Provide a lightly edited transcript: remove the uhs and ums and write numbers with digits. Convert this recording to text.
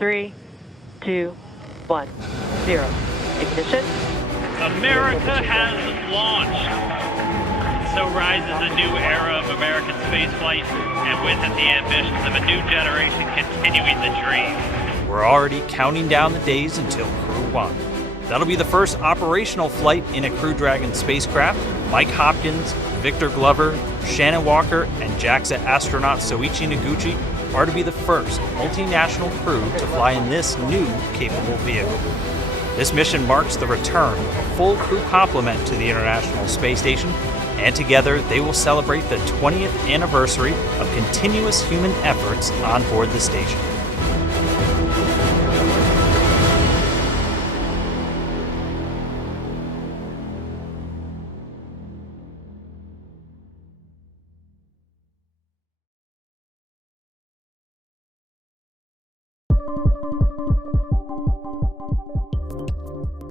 3, 2, 1, 0. Ignition. America has launched. So rises a new era of American spaceflight, and with it the ambitions of a new generation continuing the dream. We're already counting down the days until Crew-1. That'll be the first operational flight in a Crew Dragon spacecraft. Mike Hopkins, Victor Glover, Shannon Walker, and JAXA astronaut Soichi Noguchi are to be the first multinational crew to fly in this new capable vehicle. This mission marks the return of a full crew complement to the International Space Station, and together they will celebrate the 20th anniversary of continuous human efforts on board the station.